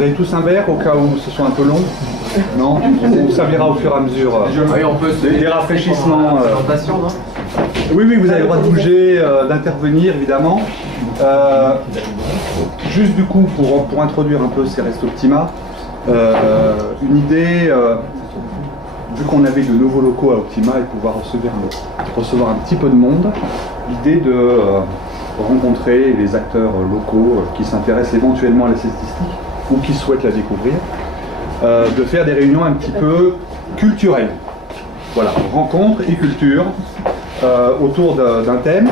Vous avez tous un verre au cas où ce soit un peu long? Non? On vous servira au fur et à mesure Oui, on peut des rafraîchissements. Présentation, non? Oui, oui, vous avez le droit de bouger, d'intervenir évidemment. Juste du coup, pour introduire un peu ces Restes Optima, une idée, vu qu'on avait de nouveaux locaux à Optima et pouvoir recevoir un petit peu de monde, l'idée de rencontrer les acteurs locaux qui s'intéressent éventuellement à la statistique ou qui souhaitent la découvrir, de faire des réunions un petit peu culturelles. Voilà, rencontres et culture autour d'un thème.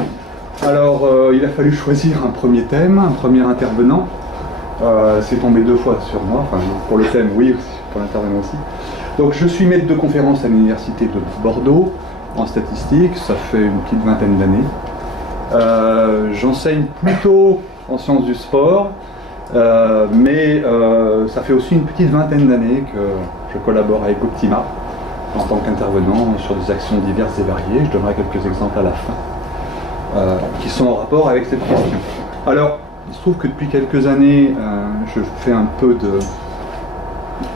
Alors, il a fallu choisir un premier thème, un premier intervenant. C'est tombé 2 fois sur moi, enfin pour le thème oui, pour l'intervenant aussi. Donc je suis maître de conférence à l'université de Bordeaux en statistique, ça fait une petite vingtaine d'années. J'enseigne plutôt en sciences du sport, mais ça fait aussi une petite vingtaine d'années que je collabore avec Optima en tant qu'intervenant sur des actions diverses et variées. Je donnerai quelques exemples à la fin qui sont en rapport avec cette question. Alors, il se trouve que depuis quelques années,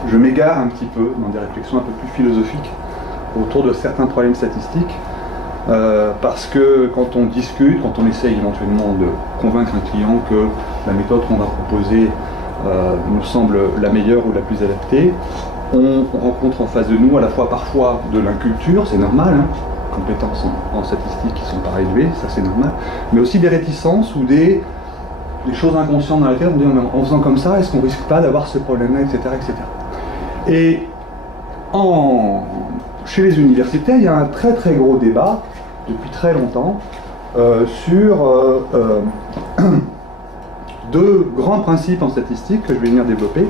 je m'égare un petit peu dans des réflexions un peu plus philosophiques autour de certains problèmes statistiques, parce que quand on discute, quand on essaye éventuellement de convaincre un client que la méthode qu'on va proposer nous semble la meilleure ou la plus adaptée, on rencontre en face de nous à la fois parfois de l'inculture, c'est normal, hein, compétences en statistiques qui ne sont pas élevées, ça c'est normal, mais aussi des réticences ou des choses inconscientes dans la tête, on dit en faisant comme ça, est-ce qu'on risque pas d'avoir ce problème-là, etc., etc. Et chez les universitaires, il y a un très très gros débat, depuis très longtemps, sur 2 grands principes en statistique que je vais venir développer.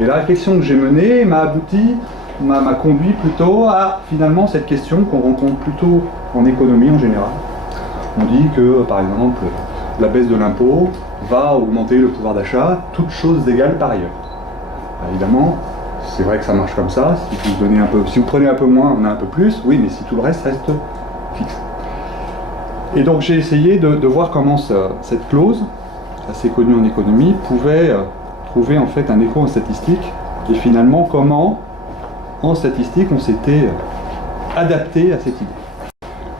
Et la réflexion que j'ai menée m'a conduit plutôt à finalement cette question qu'on rencontre plutôt en économie en général. On dit que, par exemple, la baisse de l'impôt va augmenter le pouvoir d'achat, toutes choses égales par ailleurs. Évidemment, c'est vrai que ça marche comme ça, si vous prenez un peu moins, on a un peu plus, oui, mais si tout le reste reste fixe. Et donc j'ai essayé de voir comment cette clause, assez connue en économie, pouvait trouver en fait un écho en statistique, et finalement comment, en statistique, on s'était adapté à cette idée.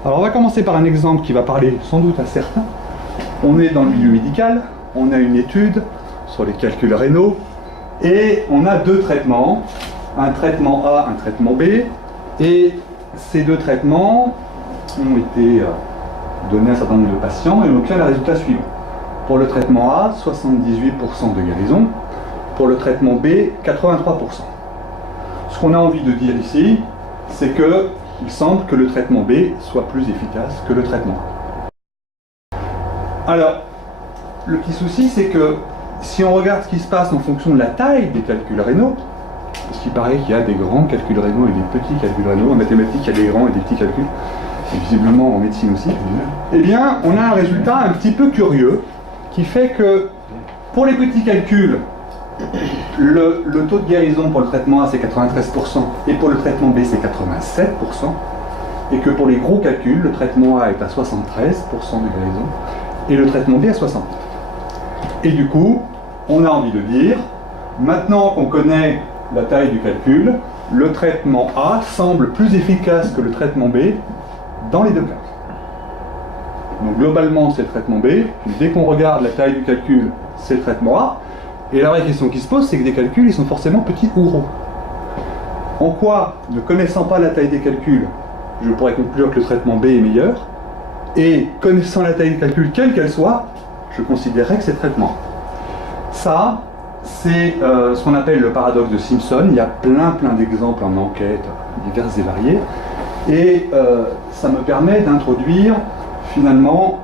Alors on va commencer par un exemple qui va parler sans doute à certains. On est dans le milieu médical, on a une étude sur les calculs rénaux, et on a 2 traitements, un traitement A, un traitement B, et ces 2 traitements ont été donnés à un certain nombre de patients, et on obtient le résultat suivant. Pour le traitement A, 78% de guérison, pour le traitement B, 83%. Ce qu'on a envie de dire ici, c'est qu'il semble que le traitement B soit plus efficace que le traitement A. Alors, le petit souci, c'est que si on regarde ce qui se passe en fonction de la taille des calculs rénaux, parce qu'il paraît qu'il y a des grands calculs rénaux et des petits calculs rénaux, en mathématiques il y a des grands et des petits calculs, et visiblement en médecine aussi, eh bien on a un résultat un petit peu curieux qui fait que pour les petits calculs, le taux de guérison pour le traitement A c'est 93% et pour le traitement B c'est 87%, et que pour les gros calculs, le traitement A est à 73% de guérison et le traitement B à 60%. Et du coup, on a envie de dire, maintenant qu'on connaît la taille du calcul, le traitement A semble plus efficace que le traitement B dans les 2 cas. Donc globalement, c'est le traitement B. Dès qu'on regarde la taille du calcul, c'est le traitement A. Et la vraie question qui se pose, c'est que des calculs, ils sont forcément petits ou gros. En quoi, ne connaissant pas la taille des calculs, je pourrais conclure que le traitement B est meilleur, et connaissant la taille du calcul, quelle qu'elle soit, je considérerais que c'est le traitement A. Ça, c'est ce qu'on appelle le paradoxe de Simpson. Il y a plein d'exemples en enquête diverses et variées. Et ça me permet d'introduire finalement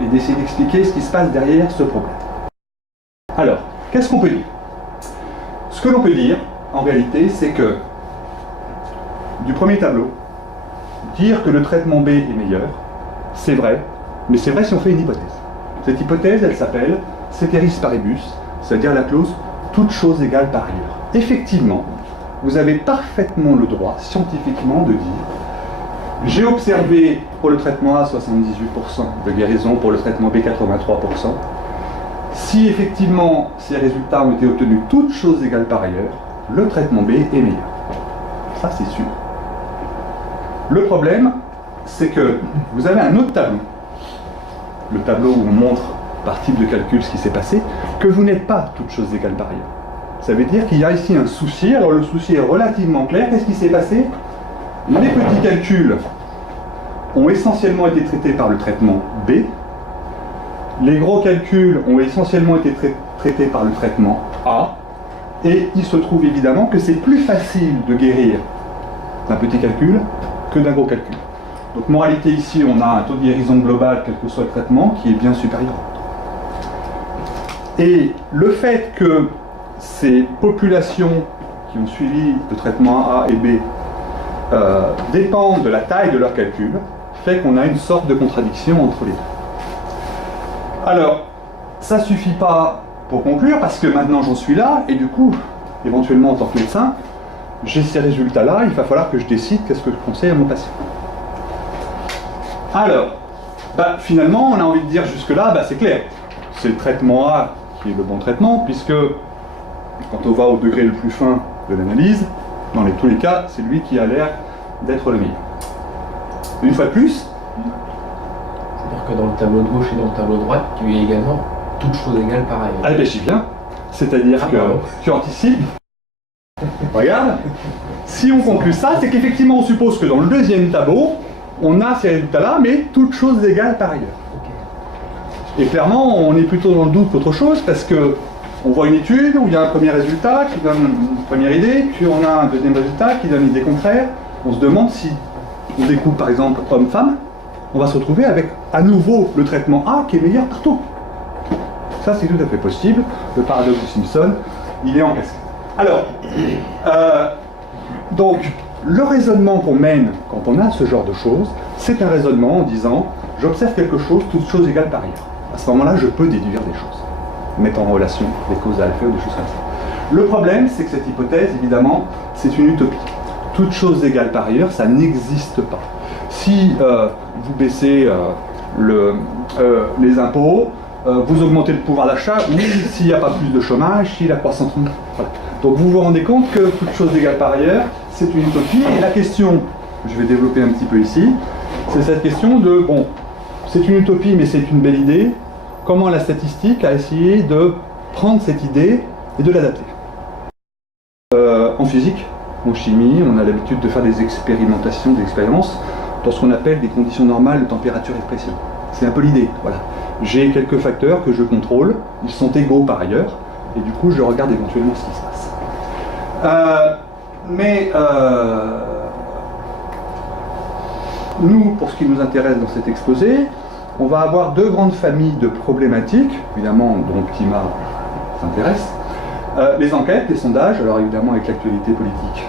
et d'essayer d'expliquer ce qui se passe derrière ce problème. Alors, qu'est-ce qu'on peut dire? Ce que l'on peut dire, en réalité, c'est que du premier tableau, dire que le traitement B est meilleur, c'est vrai, mais c'est vrai si on fait une hypothèse. Cette hypothèse, elle s'appelle ceteris paribus, c'est-à-dire la clause toute chose égale par ailleurs. Effectivement, vous avez parfaitement le droit, scientifiquement, de dire j'ai observé pour le traitement A 78% de guérison, pour le traitement B 83%, Si effectivement ces résultats ont été obtenus toutes choses égales par ailleurs, le traitement B est meilleur. Ça c'est sûr. Le problème, c'est que vous avez un autre tableau, le tableau où on montre par type de calcul ce qui s'est passé, que vous n'êtes pas toutes choses égales par ailleurs. Ça veut dire qu'il y a ici un souci. Alors le souci est relativement clair. Qu'est-ce qui s'est passé? Les petits calculs ont essentiellement été traités par le traitement B. Les gros calculs ont essentiellement été traités par le traitement A. Et il se trouve évidemment que c'est plus facile de guérir d'un petit calcul que d'un gros calcul. Donc moralité ici, on a un taux de guérison global, quel que soit le traitement, qui est bien supérieur. Et le fait que ces populations qui ont suivi le traitement A et B dépendent de la taille de leur calcul, fait qu'on a une sorte de contradiction entre les deux. Alors, ça ne suffit pas pour conclure, parce que maintenant j'en suis là, et du coup, éventuellement en tant que médecin, j'ai ces résultats-là, il va falloir que je décide qu'est-ce que je conseille à mon patient. Alors, finalement, on a envie de dire jusque-là, c'est clair, c'est le traitement A qui est le bon traitement, puisque quand on va au degré le plus fin de l'analyse, dans tous les cas, c'est lui qui a l'air d'être le meilleur. Une fois de plus, c'est-à-dire que dans le tableau de gauche et dans le tableau de droite, tu es également toutes choses égales par ailleurs. Ah ben j'y viens. C'est-à-dire que tu anticipes. Regarde, si on conclut ça, c'est qu'effectivement on suppose que dans le deuxième tableau, on a ces résultats-là, mais toutes choses égales par ailleurs. Et clairement, on est plutôt dans le doute qu'autre chose, parce que on voit une étude où il y a un premier résultat qui donne une première idée, puis on a un deuxième résultat qui donne une idée contraire. On se demande si on découpe par exemple homme-femme, on va se retrouver avec à nouveau le traitement A qui est meilleur partout. Ça c'est tout à fait possible. Le paradoxe de Simpson, il est en cascade. Alors, donc, le raisonnement qu'on mène quand on a ce genre de choses, c'est un raisonnement en disant j'observe quelque chose, toutes choses égales par ailleurs. À ce moment-là, je peux déduire des choses, mettre en relation des causes alpha ou des choses comme ça. Le problème, c'est que cette hypothèse, évidemment, c'est une utopie. Toutes choses égales par ailleurs, ça n'existe pas. Si vous baissez les impôts, vous augmentez le pouvoir d'achat, oui, s'il n'y a pas plus de chômage, si la croissance... Voilà. Donc vous vous rendez compte que toutes choses égales par ailleurs, c'est une utopie. Et la question, je vais développer un petit peu ici, c'est cette question de, bon, c'est une utopie, mais c'est une belle idée. Comment la statistique a essayé de prendre cette idée et de l'adapter. En physique, en chimie, on a l'habitude de faire des expérimentations, des expériences, dans ce qu'on appelle des conditions normales de température et de pression. C'est un peu l'idée, voilà. J'ai quelques facteurs que je contrôle, ils sont égaux par ailleurs, et du coup je regarde éventuellement ce qui se passe. Nous, pour ce qui nous intéresse dans cet exposé, on va avoir deux grandes familles de problématiques, évidemment dont Ptima s'intéresse. Les enquêtes, les sondages, alors évidemment avec l'actualité politique,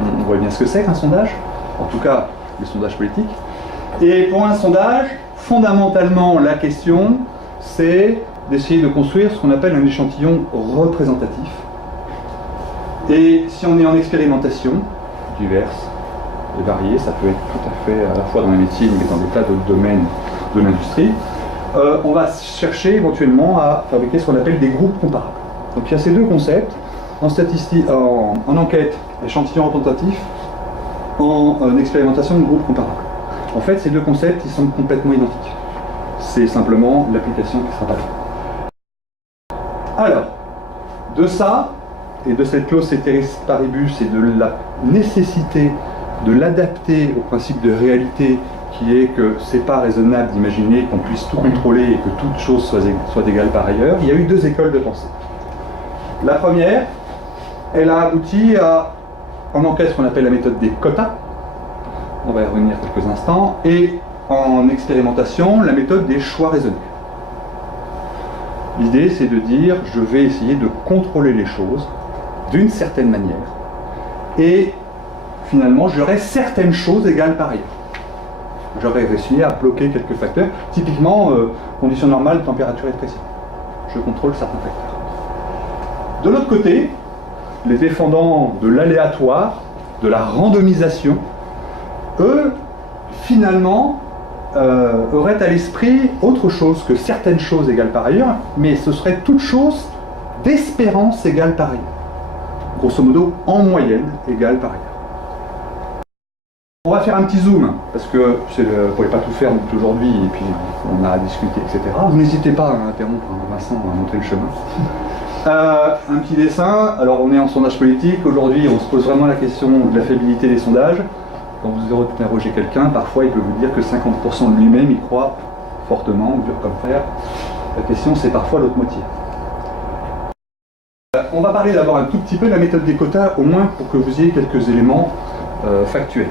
on voit bien ce que c'est qu'un sondage, en tout cas les sondages politiques. Et pour un sondage, fondamentalement la question, c'est d'essayer de construire ce qu'on appelle un échantillon représentatif. Et si on est en expérimentation diverses et variées, ça peut être tout à fait à la fois dans les métiers mais dans des tas d'autres domaines de l'industrie, on va chercher éventuellement à fabriquer ce qu'on appelle des groupes comparables. Donc il y a ces deux concepts, en statistique, en enquête, échantillon représentatif, en expérimentation de groupes comparables. En fait, ces deux concepts, ils sont complètement identiques. C'est simplement l'application qui sera pas là. Alors, de ça, et de cette clause ceteris paribus et de la nécessité de l'adapter au principe de réalité qui est que c'est pas raisonnable d'imaginer qu'on puisse tout contrôler et que toute chose soit égale par ailleurs, il y a eu deux écoles de pensée. La première, elle a abouti à, en enquête, ce qu'on appelle la méthode des quotas, on va y revenir quelques instants, et en expérimentation, la méthode des choix raisonnés. L'idée, c'est de dire, je vais essayer de contrôler les choses d'une certaine manière, et finalement, j'aurai certaines choses égales par ailleurs. J'aurais réussi à bloquer quelques facteurs, typiquement conditions normales, température et pression. Je contrôle certains facteurs. De l'autre côté, les défendants de l'aléatoire, de la randomisation, eux, finalement, aurait à l'esprit autre chose que certaines choses égales par ailleurs, mais ce serait toute chose d'espérance égale par ailleurs. Grosso modo, en moyenne égale par ailleurs. On va faire un petit zoom, parce que vous ne pouvez pas tout faire aujourd'hui, et puis on a à discuter, etc. Vous n'hésitez pas à interrompre Vincent, à montrer le chemin. Un petit dessin, alors on est en sondage politique, aujourd'hui on se pose vraiment la question de la fiabilité des sondages. Quand vous interrogez quelqu'un, parfois il peut vous dire que 50% de lui-même il croit fortement, ou dur comme fer. La question c'est parfois l'autre moitié. On va parler d'abord un tout petit peu de la méthode des quotas, au moins pour que vous ayez quelques éléments factuels.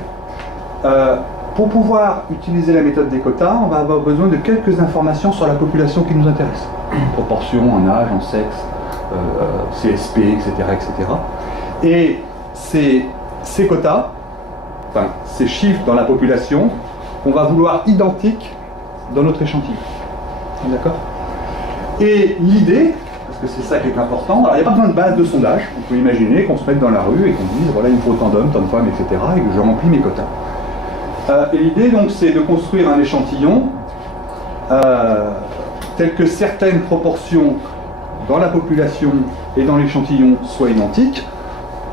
Pour pouvoir utiliser la méthode des quotas, on va avoir besoin de quelques informations sur la population qui nous intéresse. Proportion en âge, en sexe, CSP, etc. etc. Et ces quotas, enfin ces chiffres dans la population, on va vouloir identiques dans notre échantillon. D'accord ? Et l'idée, parce que c'est ça qui est important, alors il n'y a pas besoin de base de sondage, on peut imaginer qu'on se mette dans la rue et qu'on dise voilà il me faut tant d'hommes, tant de femmes, etc. et que je remplis mes quotas. Et l'idée donc c'est de construire un échantillon tel que certaines proportions dans la population et dans l'échantillon soient identiques.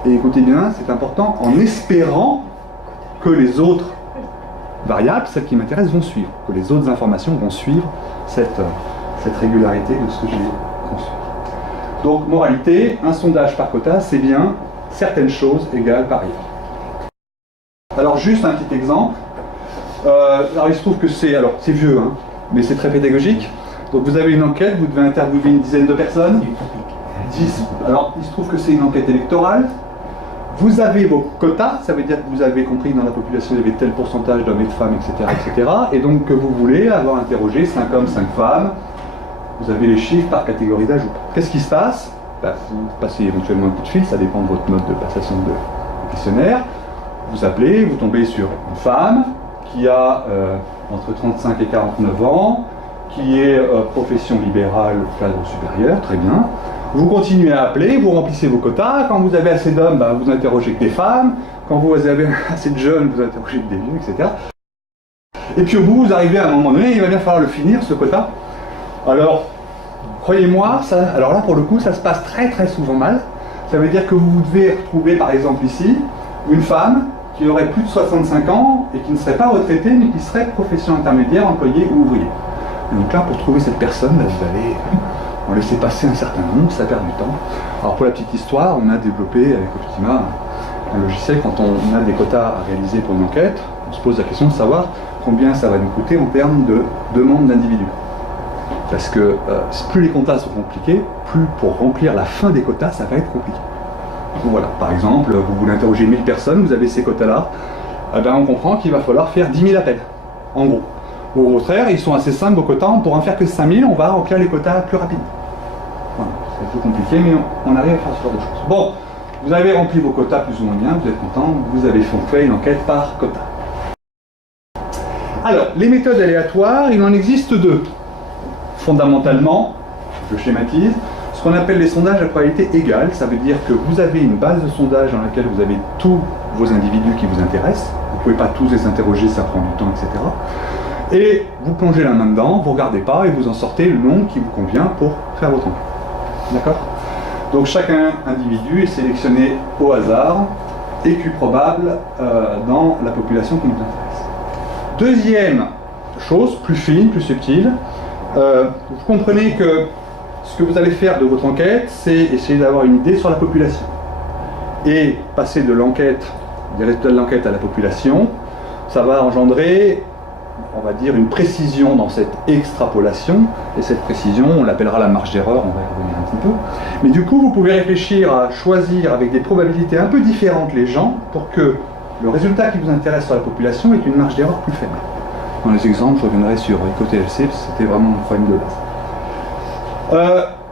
Et écoutez bien, c'est important, en espérant que les autres variables, celles qui m'intéressent, vont suivre, que les autres informations vont suivre cette régularité de ce que j'ai conçu. Donc, moralité, un sondage par quota, c'est bien certaines choses égales par ailleurs. Alors, juste un petit exemple. Alors, il se trouve que c'est vieux, hein, mais c'est très pédagogique. Donc, vous avez une enquête, vous devez interviewer une dizaine de personnes. 10. Alors, il se trouve que c'est une enquête électorale. Vous avez vos quotas, ça veut dire que vous avez compris que dans la population, il y avait tel pourcentage d'hommes et de femmes, etc., etc. Et donc, que vous voulez avoir interrogé 5 hommes, 5 femmes. Vous avez les chiffres par catégorie d'âge. Qu'est-ce qui se passe ? Vous passez éventuellement un coup de fil, ça dépend de votre mode de passation de questionnaire. Vous appelez, vous tombez sur une femme qui a entre 35 et 49 ans, qui est profession libérale, cadre supérieur, très bien. Vous continuez à appeler, vous remplissez vos quotas. Quand vous avez assez d'hommes, vous interrogez que des femmes. Quand vous avez assez de jeunes, vous interrogez que des vieux, etc. Et puis au bout, vous arrivez à un moment donné, il va bien falloir le finir, ce quota. Alors, croyez-moi, alors là, pour le coup, ça se passe très très souvent mal. Ça veut dire que vous devez retrouver, par exemple ici, une femme qui aurait plus de 65 ans et qui ne serait pas retraitée, mais qui serait profession intermédiaire, employée ou ouvrier. Et donc là, pour trouver cette personne, vous allez en laisser passer un certain nombre, ça perd du temps. Alors pour la petite histoire, on a développé avec Optima un logiciel, quand on a des quotas à réaliser pour une enquête, on se pose la question de savoir combien ça va nous coûter en termes de demande d'individus. Parce que plus les quotas sont compliqués, plus pour remplir la fin des quotas, ça va être compliqué. Donc voilà, par exemple, vous voulez interroger 1000 personnes, vous avez ces quotas-là, on comprend qu'il va falloir faire 10 000 appels, en gros. Au contraire, ils sont assez simples vos quotas, on pourra en faire que 5000, on va remplir les quotas plus rapidement. Voilà, c'est plus compliqué, mais on arrive à faire ce genre de choses. Bon, vous avez rempli vos quotas plus ou moins bien, vous êtes content, vous avez fait une enquête par quota. Alors, les méthodes aléatoires, il en existe deux. Fondamentalement, je schématise, ce qu'on appelle les sondages à probabilité égale, ça veut dire que vous avez une base de sondage dans laquelle vous avez tous vos individus qui vous intéressent, vous ne pouvez pas tous les interroger, ça prend du temps, etc. Et vous plongez la main dedans, vous ne regardez pas et vous en sortez le nombre qui vous convient pour faire votre enquête. D'accord ? Donc chaque individu est sélectionné au hasard, écu probable dans la population qui nous intéresse. Deuxième chose, plus fine, plus subtile, vous comprenez que ce que vous allez faire de votre enquête, c'est essayer d'avoir une idée sur la population. Et passer de l'enquête, des résultats de l'enquête à la population, ça va engendrer, on va dire, une précision dans cette extrapolation, et cette précision, on l'appellera la marge d'erreur, on va y revenir un petit peu. Mais du coup, vous pouvez réfléchir à choisir avec des probabilités un peu différentes les gens, pour que le résultat qui vous intéresse sur la population ait une marge d'erreur plus faible. Dans les exemples, je reviendrai sur EcoTLC, parce que c'était vraiment un problème de base.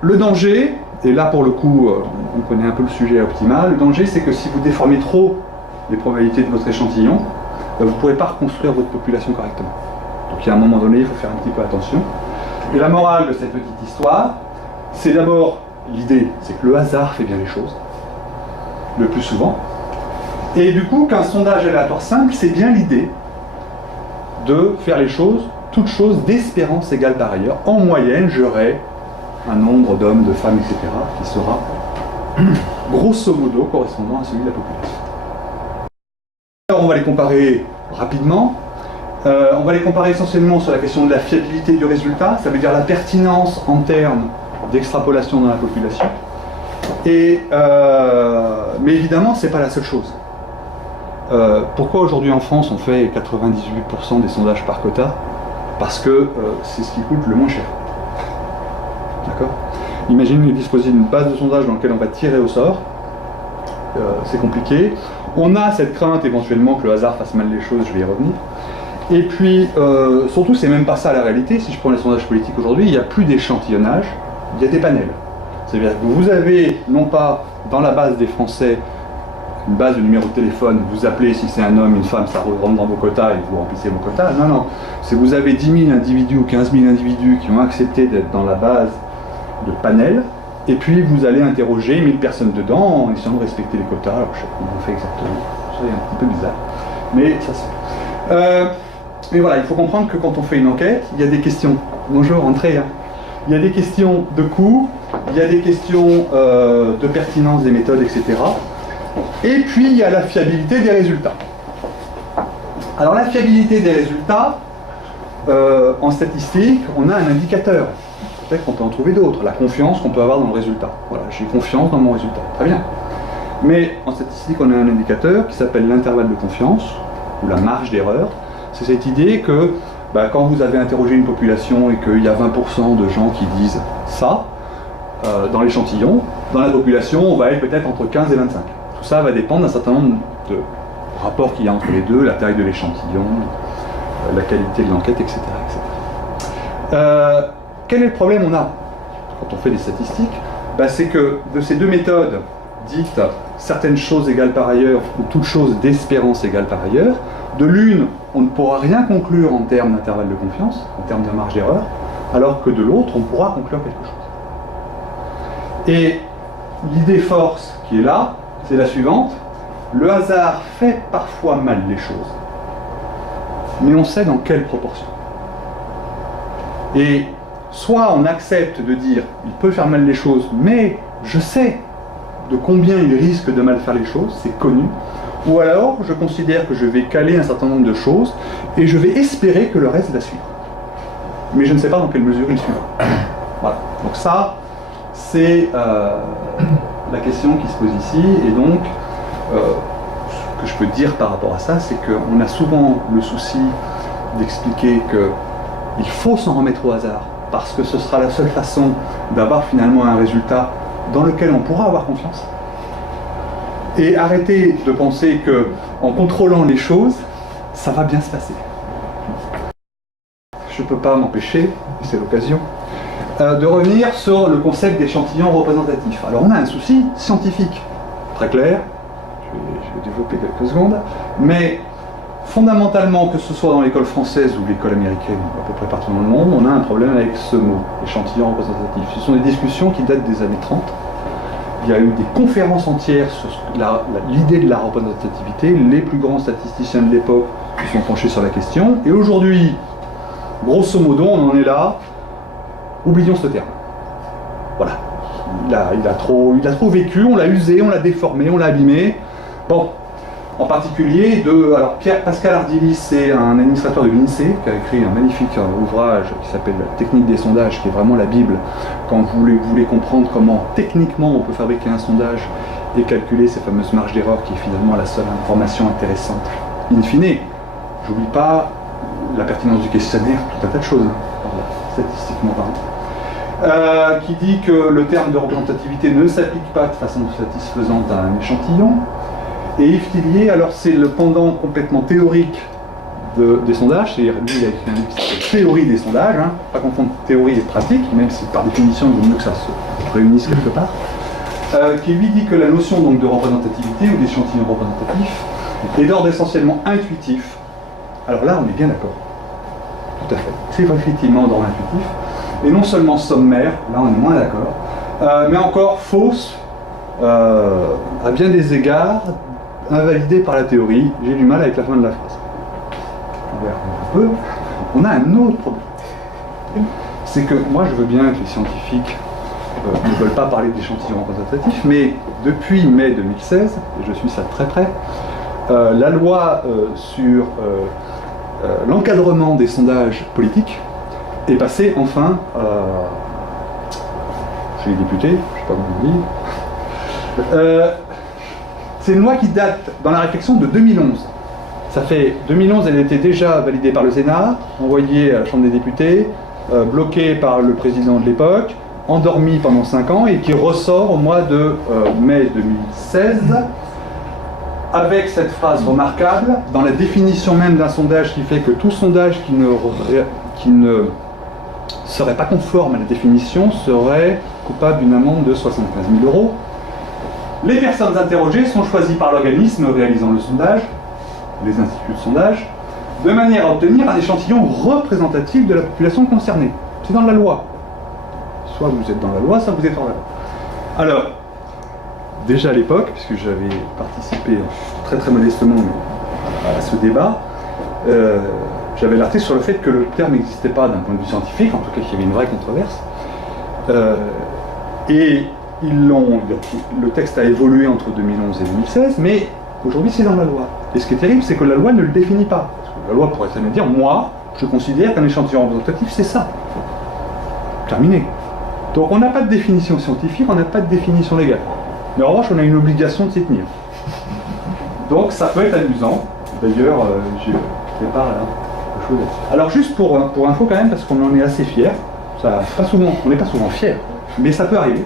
Le danger, et là pour le coup, on connaît un peu le sujet à Optima, le danger c'est que si vous déformez trop les probabilités de votre échantillon, vous ne pourrez pas reconstruire votre population correctement. Donc il y a un moment donné, il faut faire un petit peu attention. Et la morale de cette petite histoire, c'est d'abord, l'idée, c'est que le hasard fait bien les choses, le plus souvent. Et du coup, qu'un sondage aléatoire simple, c'est bien l'idée de faire les choses, toutes choses d'espérance égale par ailleurs. En moyenne, j'aurai un nombre d'hommes, de femmes, etc., qui sera grosso modo correspondant à celui de la population. Alors on va les comparer rapidement. On va les comparer essentiellement sur la question de la fiabilité du résultat, ça veut dire la pertinence en termes d'extrapolation dans la population. Mais évidemment, ce n'est pas la seule chose. Pourquoi aujourd'hui en France on fait 98% des sondages par quota? Parce que c'est ce qui coûte le moins cher. D'accord? Imaginez disposer d'une base de sondage dans laquelle on va tirer au sort. C'est compliqué. On a cette crainte éventuellement que le hasard fasse mal les choses, je vais y revenir. Et puis, surtout, c'est même pas ça la réalité. Si je prends les sondages politiques aujourd'hui, il n'y a plus d'échantillonnage, il y a des panels. C'est-à-dire que vous avez, non pas dans la base des Français, une base de numéro de téléphone, vous appelez si c'est un homme, une femme, ça rentre dans vos quotas et vous remplissez vos quotas. Non, non. C'est vous avez 10 000 individus ou 15 000 individus qui ont accepté d'être dans la base de panel, et puis vous allez interroger 1000 personnes dedans en essayant de respecter les quotas. Alors je sais pas comment on fait exactement, ça est un petit peu bizarre, mais ça se fait. Mais voilà, il faut comprendre que quand on fait une enquête, il y a des questions. Bonjour, entrez. Hein. Il y a des questions de coût, il y a des questions de pertinence des méthodes, etc. Et puis il y a la fiabilité des résultats. Alors la fiabilité des résultats, en statistique, on a un indicateur. Peut-être qu'on peut en trouver d'autres. La confiance qu'on peut avoir dans le résultat. Voilà, j'ai confiance dans mon résultat. Très bien. Mais en statistique, on a un indicateur qui s'appelle l'intervalle de confiance, ou la marge d'erreur. C'est cette idée que quand vous avez interrogé une population et qu'il y a 20% de gens qui disent ça, dans l'échantillon, dans la population, on va être peut-être entre 15 et 25. Tout ça va dépendre d'un certain nombre de rapports qu'il y a entre les deux, la taille de l'échantillon, la qualité de l'enquête, etc. Quel est le problème on a quand on fait des statistiques? C'est que de ces deux méthodes dites certaines choses égales par ailleurs ou toutes choses d'espérance égale par ailleurs, de l'une on ne pourra rien conclure en termes d'intervalle de confiance, en termes de marge d'erreur, alors que de l'autre on pourra conclure quelque chose. Et l'idée force qui est là, c'est la suivante: le hasard fait parfois mal les choses, mais on sait dans quelle proportion. Et soit on accepte de dire il peut faire mal les choses, mais je sais de combien il risque de mal faire les choses, c'est connu. Ou alors je considère que je vais caler un certain nombre de choses et je vais espérer que le reste va suivre. Mais je ne sais pas dans quelle mesure il suivra. Voilà. Donc ça, c'est la question qui se pose ici. Et donc, ce que je peux dire par rapport à ça, c'est qu'on a souvent le souci d'expliquer qu'il faut s'en remettre au hasard, parce que ce sera la seule façon d'avoir finalement un résultat dans lequel on pourra avoir confiance. Et arrêter de penser qu'en contrôlant les choses, ça va bien se passer. Je ne peux pas m'empêcher, c'est l'occasion, de revenir sur le concept d'échantillon représentatif. Alors on a un souci scientifique, très clair, je vais développer quelques secondes, mais fondamentalement, que ce soit dans l'école française ou l'école américaine, à peu près partout dans le monde, on a un problème avec ce mot, échantillon représentatif. Ce sont des discussions qui datent des années 30. Il y a eu des conférences entières sur l'idée de la représentativité. Les plus grands statisticiens de l'époque se sont penchés sur la question. Et aujourd'hui, grosso modo, on en est là. Oublions ce terme. Voilà. Il a trop vécu, on l'a usé, on l'a déformé, on l'a abîmé. Bon. En particulier alors Pascal Ardilis, c'est un administrateur de l'INSEE qui a écrit un magnifique ouvrage qui s'appelle La technique des sondages, qui est vraiment la Bible quand vous voulez comprendre comment techniquement on peut fabriquer un sondage et calculer ces fameuses marges d'erreur qui est finalement la seule information intéressante. In fine, j'oublie pas la pertinence du questionnaire, tout un tas de choses, statistiquement parlant. Qui dit que le terme de représentativité ne s'applique pas de façon satisfaisante à un échantillon. Et Yves Tillier, alors c'est le pendant complètement théorique des sondages, c'est-à-dire lui il a écrit un livre qui s'appelle Théorie des sondages, pas confondre théorie et pratique, même si par définition il vaut mieux que ça se réunisse quelque part, qui lui dit que la notion donc de représentativité ou d'échantillon représentatif est d'ordre essentiellement intuitif. Alors là on est bien d'accord, tout à fait, c'est effectivement d'ordre intuitif, et non seulement sommaire, là on est moins d'accord, mais encore fausse, à bien des égards, invalidé par la théorie. J'ai du mal avec la fin de la phrase. On verra. on a un autre problème. C'est que moi je veux bien que les scientifiques ne veulent pas parler d'échantillons représentatifs, mais depuis mai 2016, et je suis ça de très près, la loi sur l'encadrement des sondages politiques est passée enfin chez les députés, je ne sais pas comment on dit. C'est une loi qui date dans la réflexion de 2011. Ça fait 2011, elle était déjà validée par le Sénat, envoyée à la Chambre des députés, bloquée par le président de l'époque, endormie pendant 5 ans et qui ressort au mois de mai 2016 avec cette phrase remarquable dans la définition même d'un sondage qui fait que tout sondage qui ne serait pas conforme à la définition serait coupable d'une amende de 75 000 €. Les personnes interrogées sont choisies par l'organisme réalisant le sondage, les instituts de sondage, de manière à obtenir un échantillon représentatif de la population concernée. C'est dans la loi. Soit vous êtes dans la loi, soit vous êtes hors la loi. Alors, déjà à l'époque, puisque j'avais participé très très modestement à ce débat, j'avais alerté sur le fait que le terme n'existait pas d'un point de vue scientifique, en tout cas qu'il y avait une vraie controverse. Et le texte a évolué entre 2011 et 2016, mais aujourd'hui c'est dans la loi. Et ce qui est terrible, c'est que la loi ne le définit pas. Parce que la loi pourrait très bien dire, moi, je considère qu'un échantillon représentatif, c'est ça. Terminé. Donc on n'a pas de définition scientifique, on n'a pas de définition légale. Mais en revanche, on a une obligation de s'y tenir. Donc ça peut être amusant. D'ailleurs, je prépare là quelque chose là-dessus. Alors juste pour info quand même, parce qu'on en est assez fiers, on n'est pas souvent fiers, mais ça peut arriver.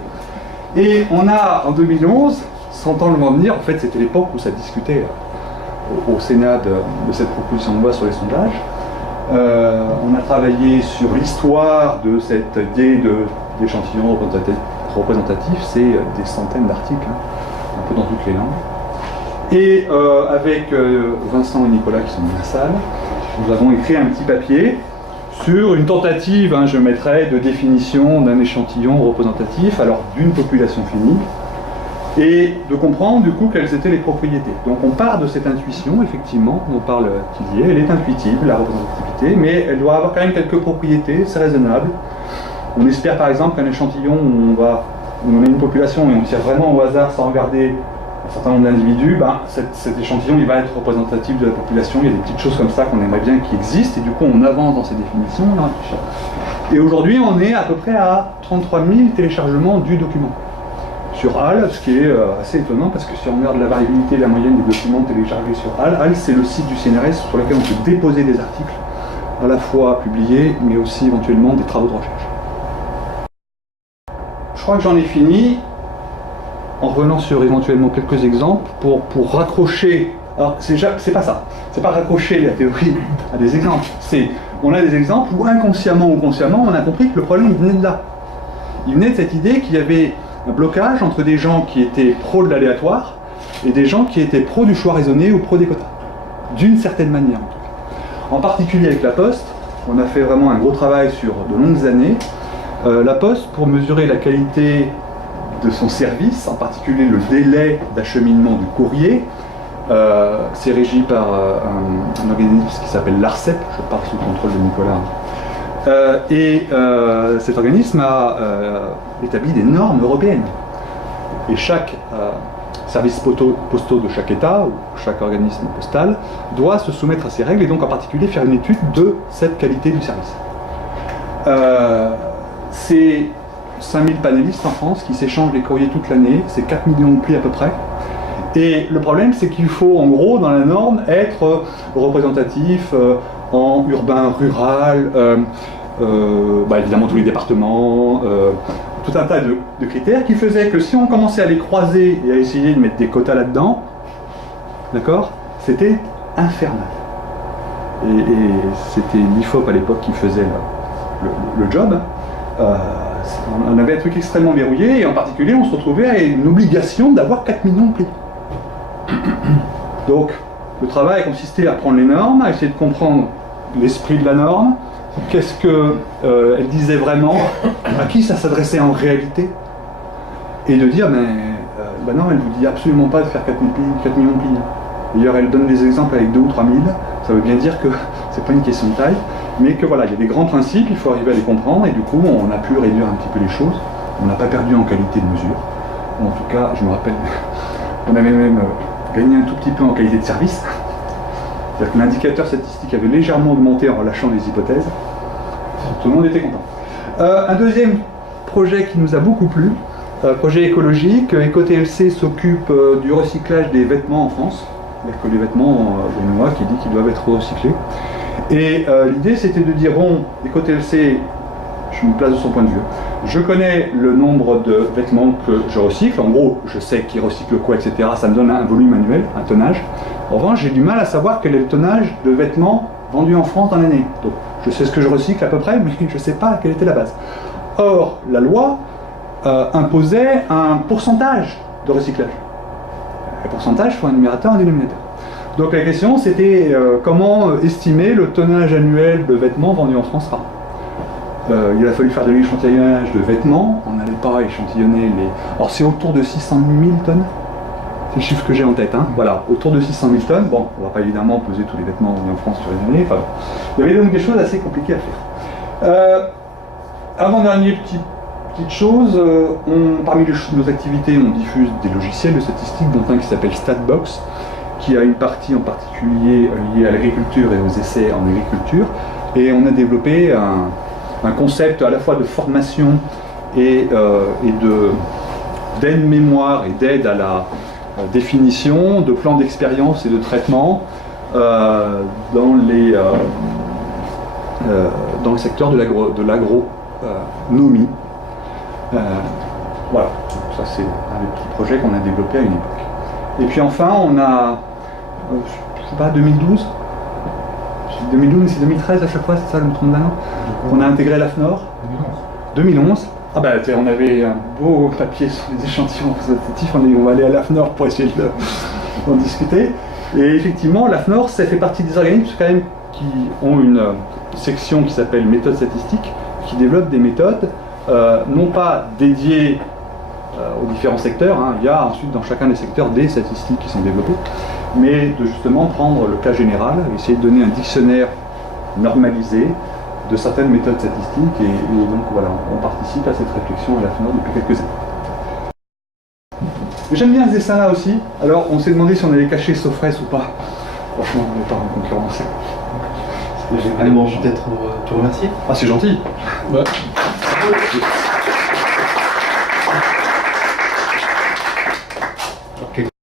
Et on a, en 2011, sentant le vent venir, en fait c'était l'époque où ça discutait au Sénat de cette proposition de loi sur les sondages. On a travaillé sur l'histoire de cette idée d'échantillon représentatif, c'est des centaines d'articles, un peu dans toutes les langues. Et avec Vincent et Nicolas qui sont dans la salle, nous avons écrit un petit papier sur une tentative, je mettrais, de définition d'un échantillon représentatif, alors d'une population finie, et de comprendre du coup quelles étaient les propriétés. Donc on part de cette intuition, effectivement, dont parle Tillier, elle est intuitive, la représentativité, mais elle doit avoir quand même quelques propriétés, c'est raisonnable. On espère par exemple qu'un échantillon où on a une population et on tire vraiment au hasard sans regarder un certain nombre d'individus, cet échantillon il va être représentatif de la population, il y a des petites choses comme ça qu'on aimerait bien qui existent, et du coup on avance dans ces définitions, on réfléchit. Et aujourd'hui on est à peu près à 33 000 téléchargements du document. Sur HAL, ce qui est assez étonnant parce que si on regarde la variabilité et la moyenne des documents téléchargés sur HAL c'est le site du CNRS sur lequel on peut déposer des articles, à la fois publiés, mais aussi éventuellement des travaux de recherche. Je crois que j'en ai fini, en revenant sur éventuellement quelques exemples, pour raccrocher. Alors, c'est pas ça. C'est pas raccrocher la théorie à des exemples. On a des exemples où inconsciemment ou consciemment, on a compris que le problème venait de là. Il venait de cette idée qu'il y avait un blocage entre des gens qui étaient pro de l'aléatoire et des gens qui étaient pro du choix raisonné ou pro des quotas. D'une certaine manière, en tout cas. En particulier avec la Poste, on a fait vraiment un gros travail sur de longues années. La Poste, pour mesurer la qualité de son service, en particulier le délai d'acheminement du courrier, c'est régi par un organisme qui s'appelle l'ARCEP, je parle sous le contrôle de Nicolas, cet organisme a établi des normes européennes. Et chaque service postaux de chaque État, ou chaque organisme postal, doit se soumettre à ces règles et donc en particulier faire une étude de cette qualité du service. C'est 5000 panélistes en France qui s'échangent les courriers toute l'année, c'est 4 millions de plis à peu près. Et le problème, c'est qu'il faut, en gros, dans la norme, être représentatif en urbain, rural, évidemment tous les départements, tout un tas de critères qui faisaient que si on commençait à les croiser et à essayer de mettre des quotas là-dedans, d'accord, c'était infernal. Et c'était l'IFOP à l'époque qui faisait le job. On avait un truc extrêmement verrouillé, et en particulier on se retrouvait à une obligation d'avoir 4 millions de plis. Donc le travail a consisté à prendre les normes, à essayer de comprendre l'esprit de la norme, qu'est-ce qu'elle disait vraiment, à qui ça s'adressait en réalité, et de dire, non, elle ne vous dit absolument pas de faire 4 millions de plis. D'ailleurs, elle donne des exemples avec 2 ou 3 000, ça veut bien dire que c'est pas une question de taille, mais que voilà, il y a des grands principes, il faut arriver à les comprendre, et du coup, on a pu réduire un petit peu les choses. On n'a pas perdu en qualité de mesure. En tout cas, je me rappelle, on avait même gagné un tout petit peu en qualité de service. C'est-à-dire que l'indicateur statistique avait légèrement augmenté en relâchant les hypothèses. Tout le monde était content. Un deuxième projet qui nous a beaucoup plu, projet écologique. EcoTLC s'occupe du recyclage des vêtements en France. C'est-à-dire que les vêtements, il y a une loi qui dit qu'ils doivent être recyclés. Et l'idée, c'était de dire, bon, EcoTLC, je me place de son point de vue. Je connais le nombre de vêtements que je recycle. En gros, je sais qui recycle quoi, etc. Ça me donne un volume annuel, un tonnage. En revanche, j'ai du mal à savoir quel est le tonnage de vêtements vendus en France dans l'année. Donc, je sais ce que je recycle à peu près, mais je ne sais pas quelle était la base. Or, la loi imposait un pourcentage de recyclage. Le pourcentage, il faut un numérateur et un dénominateur. Donc la question, c'était comment estimer le tonnage annuel de vêtements vendus en France par an. Il a fallu faire de l'échantillonnage de vêtements. On n'allait pas échantillonner les... Alors c'est autour de 600 000 tonnes. C'est le chiffre que j'ai en tête. Hein. Voilà, autour de 600 000 tonnes. Bon, on ne va pas évidemment peser tous les vêtements vendus en France sur les années. Enfin, il y avait donc des choses assez compliquées à faire. Avant-dernière petite chose, parmi nos activités, on diffuse des logiciels de statistiques, dont un qui s'appelle Statbox, qui a une partie en particulier liée à l'agriculture et aux essais en agriculture. Et on a développé un concept à la fois de formation et d'aide-mémoire et d'aide à la définition de plans d'expérience et de traitement dans le secteur de l'agronomie. Voilà, ça c'est un des petits projets qu'on a développé à une époque. Et puis enfin, on a, je sais pas, 2012, mais c'est 2013 à chaque fois, c'est ça, je me trompe d'un an. On a intégré l'AFNOR. 2011. Ah bah on avait un beau papier sur les échantillons représentatifs, on va aller à l'AFNOR pour essayer d'en discuter. Et effectivement, l'AFNOR, ça fait partie des organismes quand même qui ont une section qui s'appelle méthode statistique, qui développe des méthodes non pas dédiées aux différents secteurs, hein. Il y a ensuite dans chacun des secteurs des statistiques qui sont développées, mais de justement prendre le cas général, essayer de donner un dictionnaire normalisé de certaines méthodes statistiques, et donc voilà, on participe à cette réflexion à la FNOR depuis quelques années. J'aime bien ce dessin-là aussi, alors on s'est demandé si on allait cacher Sofres ou pas. Franchement, on n'est pas en concurrence. Allez, bon, peut-être te remercier. Ah, c'est gentil. Ouais.